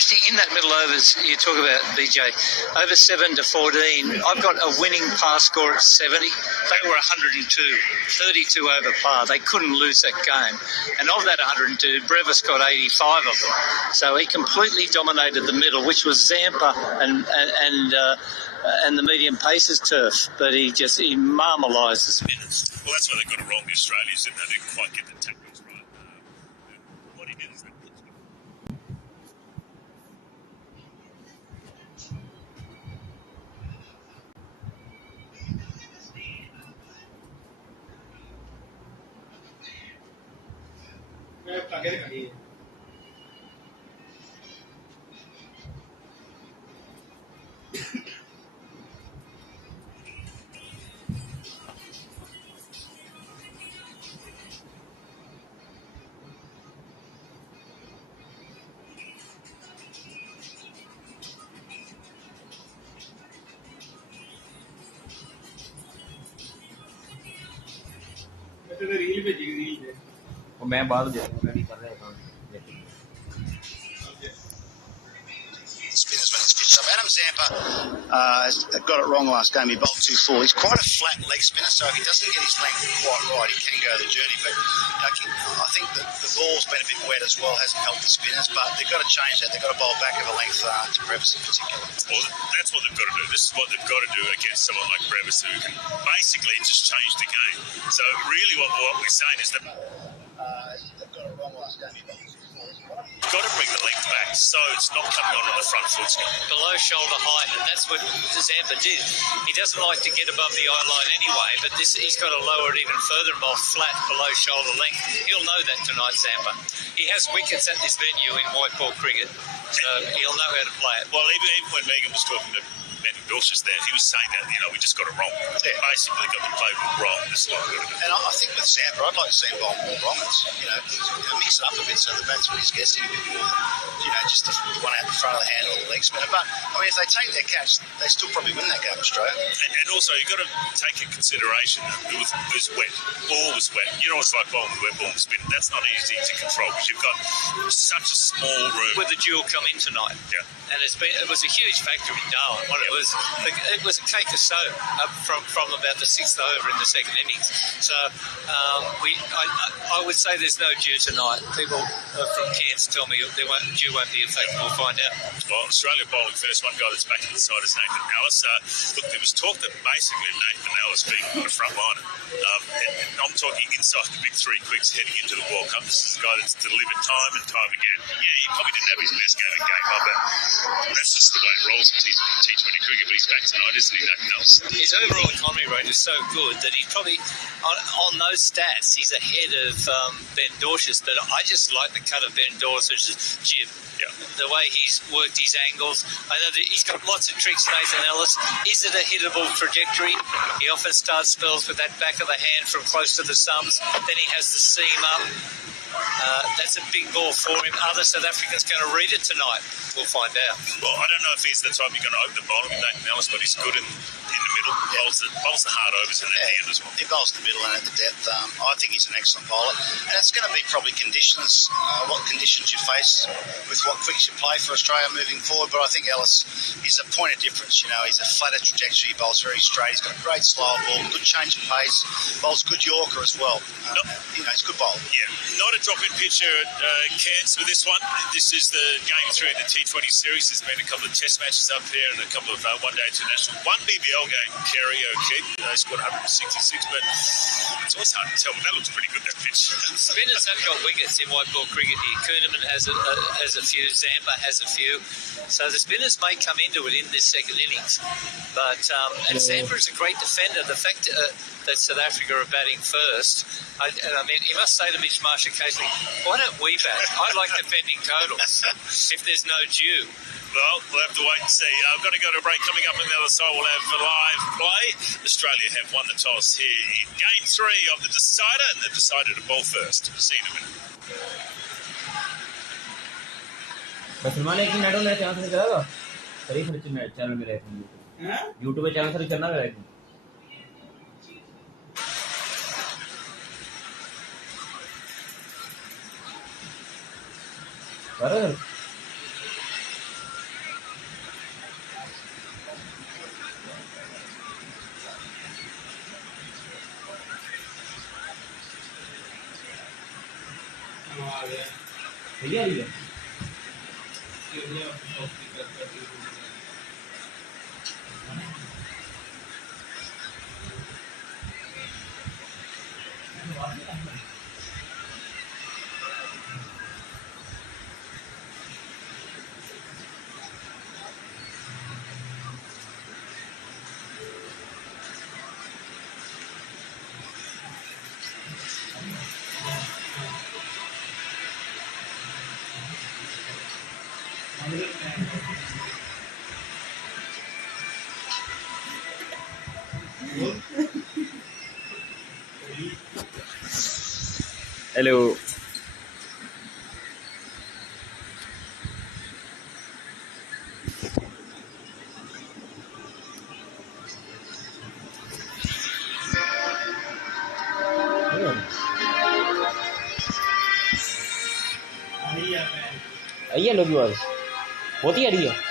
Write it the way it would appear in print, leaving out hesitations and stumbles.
interesting in that middle overs you talk about, BJ, over 7 to 14. I've got a winning par score at 70. They were 102, 32 over par. They couldn't lose that game. And of that 102, Brevis got 85 of them. So he completely dominated the middle, which was Zampa and the medium paces turf. But he marmalised the spinners. Well, that's why they got it wrong, the Australians, didn't they? They didn't quite get the tactics right. What he did is that. मैं बाद में ready कर रहा हूं Spinners when it's pitched up. Adam Zampa got it wrong last game. He bowled 2-4. He's quite a flat leg spinner, so if he doesn't get his length quite right, he can go the journey. But I think that the ball's been a bit wet as well, hasn't helped the spinners, but they've got to change that. They've got to bowl back of a length to Brevis in particular. Well, that's what they've got to do. This is what they've got to do against someone like Brevis, who can basically just change the game. So really what we're saying is that they've got it wrong last game. you've got to bring the length back so it's not coming on the front foot. Below shoulder height, and that's what Zampa did. He doesn't like to get above the eye line anyway, but he's got to lower it even further and bowl flat below shoulder length. He'll know that tonight, Zampa. He has wickets at this venue in white ball cricket, so he'll know how to play it. Well, even when Megan was talking to Ben Dorsus there, he was saying that, we just got it wrong. Yeah. Basically got the playbook wrong. This is what we've got to do. And I think with Zampa, I'd like to see him bowl more wrongers. Mix it up a bit so the batsman is guessing a bit more than, just the one out the front of the hand or the leg spinner. But, if they take their catch, they still probably win that game, Australia. And also, you've got to take in consideration it was wet. Ball was wet. You know what it's like bowling the wet ball and spin. That's not easy to control because you've got such a small room. With the duel come in tonight. Yeah. And it was a huge factor in Darwin. It was a cake of soap up from about the sixth over in the second innings. So I would say there's no dew tonight. People from Cairns tell me dew won't be a factor. We'll find out. Well, Australia bowling first. One guy that's back in the side is Nathan Ellis. Look, there was talk that basically Nathan Ellis being the front liner. And I'm talking inside the big three quicks heading into the World Cup. This is a guy that's delivered time and time again. Yeah, he probably didn't have his best game in game one, but that's just the way it rolls in T20 cricket. But he's back tonight, isn't he? Nothing else. His overall economy rate is so good that he probably, on those stats, he's ahead of Ben Dorsus. But I just like the cut of Ben Dorsus's jib. Yeah. The way he's worked his angles. I know that he's got lots of tricks, Nathan Ellis. Is it a hittable trajectory? He often starts spells with that back of the hand from close to the sums. Then he has the seam up. That's a big ball for him. Other South Africans going to read it tonight. We'll find out. Well, I don't know if he's the type you're going to open the bowling with Nathan Ellis, but he's good in the middle. Bowls the hard overs and at the end as well. He bowls the middle and at the depth. I think he's an excellent bowler. And it's going to be probably conditions, what conditions you face with what quicks you play for Australia moving forward. But I think Ellis is a point of difference. He's a flatter trajectory. He bowls very straight. He's got a great slow ball, good change of pace. Bowls good Yorker as well. He's a good bowler. Yeah, not a drop-in pitcher at Cairns for this one. This is the game 3 in the T20 series. There's been a couple of test matches up here and a couple of one-day international. One BBL game, Kerry O'Keefe. They scored 166, but it's always hard to tell. But that looks pretty good, that pitch. Spinners have got wickets in white ball cricket here. Kuhneman has a few. Zampa has a few. So the spinners may come into it in this second innings. But and Zampa is a great defender. The fact that South Africa are batting first, you must say to Mitch Marsh occasionally, why don't we bat? I like defending totals if there's no dew. Well, we'll have to wait and see. I've got to go to a break. Coming up on the other side, we'll have a live play. Australia have won the toss here in Game 3 of the Decider, and they've decided to bowl first. See you in a minute. मुसलमान एक minute मेरा channel से चलाएगा सही फिर channel में रहेगा YouTube पे चैनल से चलना रहेगा बराबर बढ़िया रही है। हेलो आई है लोग आवाज बहुत ही आ रही है।